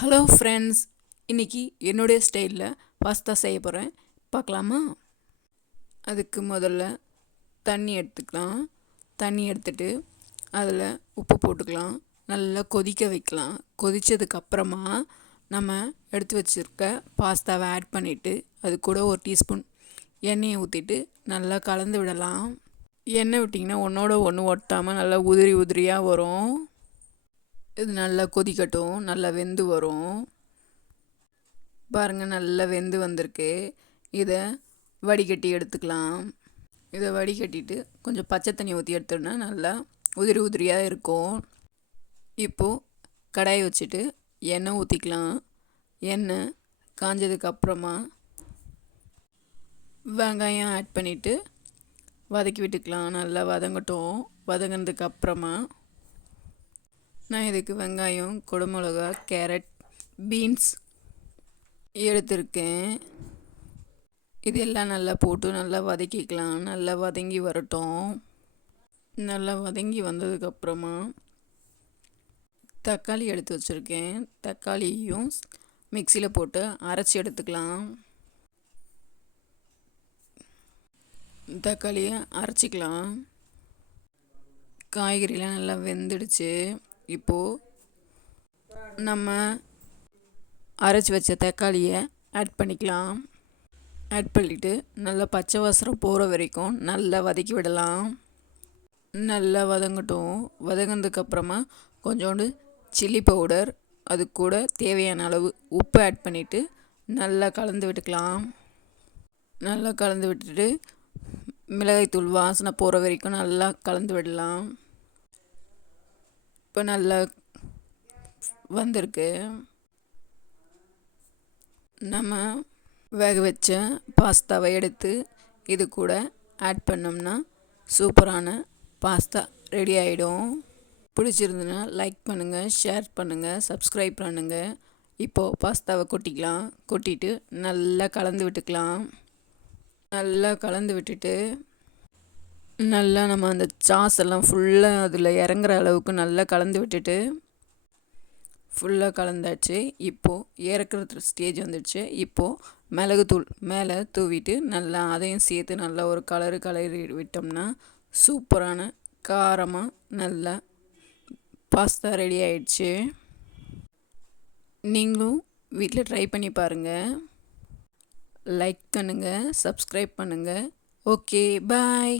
Hello friends, இன்றைக்கி என்னுடைய ஸ்டைலில் பாஸ்தா செய்ய போகிறேன். பார்க்கலாமா? அதுக்கு முதல்ல தண்ணி எடுத்துக்கலாம். தண்ணி எடுத்துட்டு அதில் உப்பு போட்டுக்கலாம். நல்லா கொதிக்க வைக்கலாம். கொதித்ததுக்கப்புறமா நம்ம எடுத்து வச்சுருக்க பாஸ்தாவை ஆட் பண்ணிவிட்டு அது கூட ஒரு டீஸ்பூன் எண்ணெயை ஊற்றிட்டு நல்லா கலந்து விடலாம். எண்ணெய் விட்டிங்கன்னா ஒன்றோட ஒன்று ஒட்டாமல் நல்லா உதிரி உதிரியாக வரும். இது நல்லா கொதிக்கட்டும். நல்லா வெந்து வரும். பாருங்கள், நல்லா வெந்து வந்திருக்கு. இதை வடிகட்டி எடுத்துக்கலாம். இதை வடிகட்டிட்டு கொஞ்சம் பச்சை தண்ணி ஊற்றி எடுத்தோம்னா நல்லா உதிரி உதிரியாக இருக்கும். இப்போது கடாயை வச்சுட்டு எண்ணெய் ஊற்றிக்கலாம். எண்ணெய் காஞ்சதுக்கப்புறமா வெங்காயம் ஆட் பண்ணிவிட்டு வதக்கி விட்டுக்கலாம். நல்லா வதங்கட்டும். வதங்கினதுக்கப்புறமா நான் இதுக்கு வெங்காயம், குடமிளகா, கேரட், பீன்ஸ் எடுத்திருக்கேன். இதெல்லாம் நல்லா போட்டு நல்லா வதக்கிக்கலாம். நல்லா வதங்கி வரட்டும். நல்லா வதங்கி வந்ததுக்கப்புறமா தக்காளி எடுத்து வச்சுருக்கேன். தக்காளியும் மிக்சியில் போட்டு அரைச்சி எடுத்துக்கலாம். தக்காளியை அரைச்சிக்கலாம். காய்கறிலாம் நல்லா வெந்துடுச்சு. இப்போது நம்ம அரைச்சி வச்ச தக்காளியை ஆட் பண்ணிக்கலாம். ஆட் பண்ணிவிட்டு நல்லா பச்சை வாசம் போகிற வரைக்கும் நல்லா வதக்கி விடலாம். நல்லா வதங்கட்டும். வதங்கினதுக்கப்புறமா கொஞ்சோண்டு சில்லி பவுடர், அது கூட தேவையான அளவு உப்பு ஆட் பண்ணிவிட்டு நல்லா கலந்து விட்டுக்கலாம். நல்லா கலந்து விட்டுட்டு மிளகாய்த்தூள் வாசனை போகிற வரைக்கும் நல்லா கலந்து விடலாம். இப்போ நல்லா வந்திருக்கு. நம்ம வேக வச்ச பாஸ்தாவை எடுத்து இது கூட ஆட் பண்ணோம்னா சூப்பரான பாஸ்தா ரெடி ஆகிடும். பிடிச்சிருந்துன்னா லைக் பண்ணுங்கள், ஷேர் பண்ணுங்கள், சப்ஸ்கிரைப் பண்ணுங்கள். இப்போது பாஸ்தாவை கொட்டிக்கலாம். கொட்டிட்டு நல்லா கலந்து விட்டுக்கலாம். நல்லா கலந்து விட்டுட்டு நல்லா நம்ம அந்த சாஸ் எல்லாம் ஃபுல்லாக அதில் இறங்குற அளவுக்கு நல்லா கலந்து விட்டுட்டு ஃபுல்லாக கலந்தாச்சு. இப்போது இறக்குற ஸ்டேஜ் வந்துடுச்சு. இப்போது மிளகுத்தூள் மேலே தூவிட்டு நல்லா அதையும் சேர்த்து நல்லா ஒரு கலரி விட்டோம்னா சூப்பரான காரமாக நல்லா பாஸ்தா ரெடி ஆயிடுச்சு. நீங்களும் வீட்டில் ட்ரை பண்ணி பாருங்கள். லைக் பண்ணுங்கள், சப்ஸ்கிரைப் பண்ணுங்கள். ஓகே, பாய்.